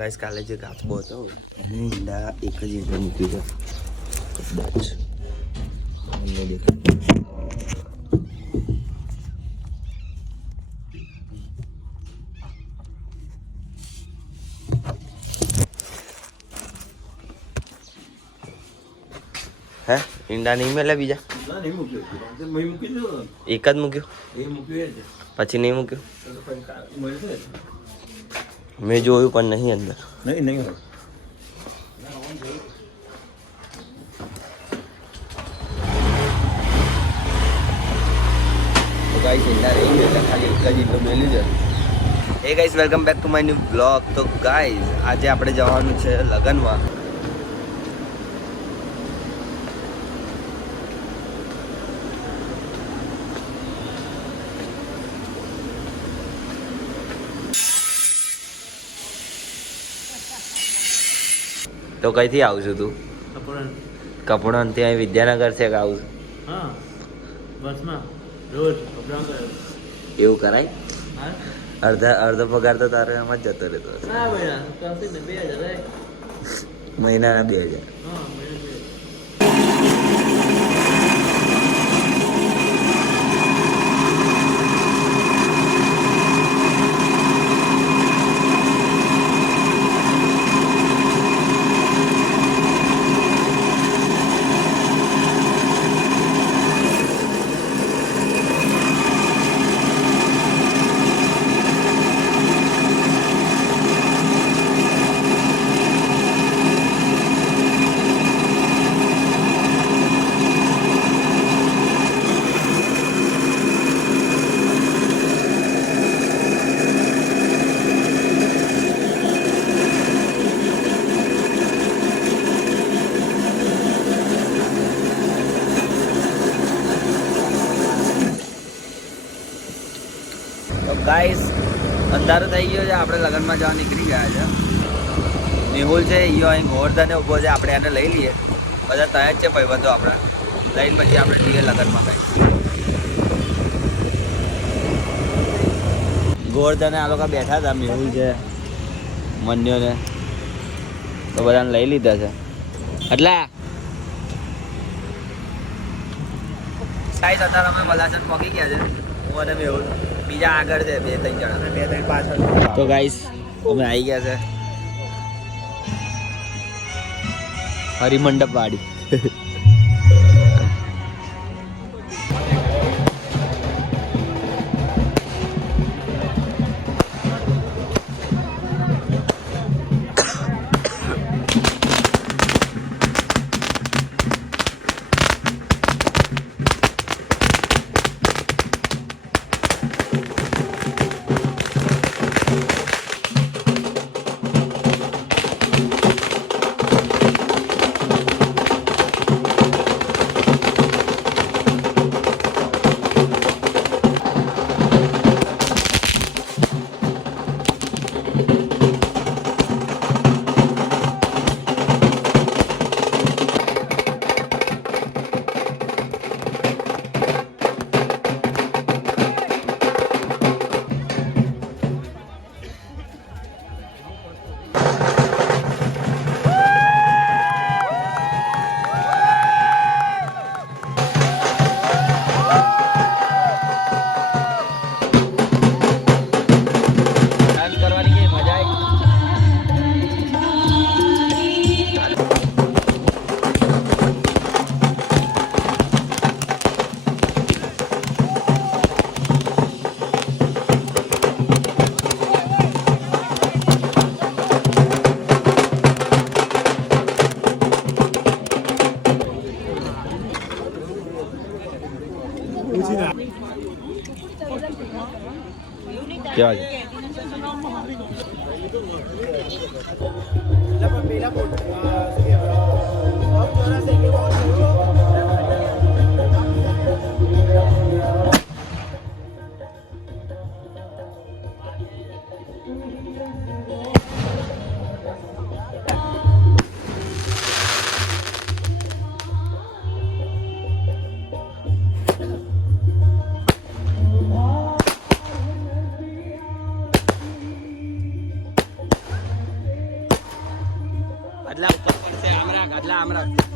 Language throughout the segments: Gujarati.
ગાઈસ કાલે જે કાચબો હતો એને ઈંડા એક જ ઈંડા મૂક્યું છે કદાચ તમને દેખાય હે ઈંડા નહીં મળે બીજા એક જ મૂક્યું પછી નહીં મૂક્યું મેં જોયું પણ નહીં અંદર નહીં તો ગાઈસ ઈંડા રહી ગયો એટલે ખાલી એક જ ઈંડો મેલી છે. હે guys welcome back to my new blog. તો ગાઈસ આજે આપણે જવાનું છે લગનમાં. તો કઈથી આવું છું તું? કપડાં ત્યાં વિદ્યાનગર છે કે આવું? હા બસમાં રોજ એવું કરાય? અડધો પગાર તો તારે એમાં જ જતો રહેતો હશે. મહિનાના 2000. ગાઈસ અંધારો થઈ ગયો છે, આપણે લગ્નમાં જવા નીકળી ગયા છે. મેહુલ છે ઈયો અહીં ગોવર્ધને ઊભો છે, આપણે એને લઈ લઈએ. બધા તૈયાર છે ભાઈબંધો આપણે લઈને પછી આપણે જઈએ લગ્નમાં. ગોવર્ધને આ લોકો બેઠા હતા, મેહુલ છે મન્યોને તો બધાને લઈ લીધા છે. એટલે ગાઈસ અત્યારે અમે વલાસણ પહોંચી ગયા છે, હું અને મેહુલ. બીજા આગળ છે 2-3 જણા, 2-3 પાછળ. તો ગાઈસ અમે આવી ગયા છે હરિમંડપ વાડી. કેવા છે? આટલા ઉપર પડશે આમ રાખ આટલા આમ રાખ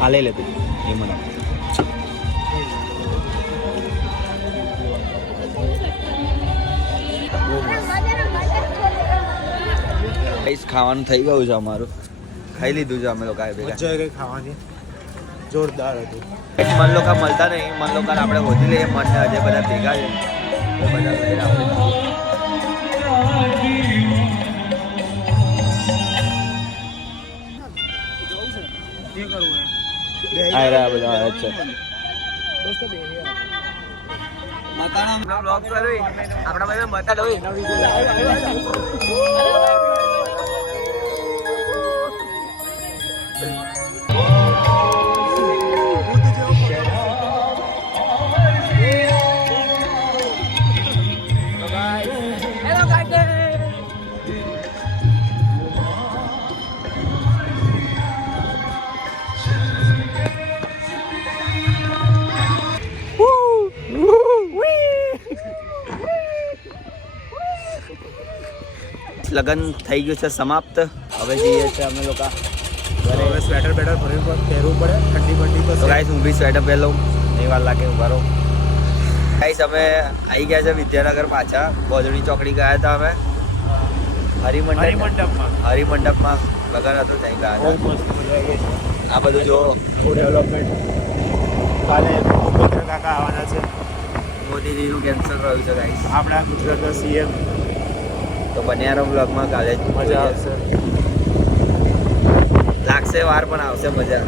આ લઈ લે તું એ મને ખાવાનું થઈ ગયું છે અમારું ખાઈ લીધું છે અમે લોકો ભેગા ખાવાની જોરદાર હતું મન લોકો મળતા નહીં મન લોકો આપણે હોધી લઈએ મન હજે બધા ભેગા છે એ બધા લઈને આપણે આયરા બધા આવે છે આપણા બધા મતા દોઈ લગન થઈ ગયું છે સમાપ્ત હવે જઈએ છીએ અમે લોકો હવે સ્વેટર બેટર પહેરવું પડે ઠંડી બંડી તો ગાઈસ હું બી સ્વેટર પહેર લઉં નહીં વાર લાગે ઉભા રહો ગાઈસ અમે આવી ગયા છે વિદ્યાનગર પાછા ગોધડી ચોકડી ગયા હતા અમે હરિમંડપમાં લગન હતું ત્યાં ગયા હતા આ બધું જો ડેવલપમેન્ટ કાલે ભૂપેન્દ્ર કાકા આવવાના છે મોદીજીનું કેન્સર રહ્યું છે ગાઈસ આપણા ગુજરાતના સીએમ તો બન્યારો બ્લોગમાં કાલે મજા આવશે લાગશે વાર પણ આવશે મજા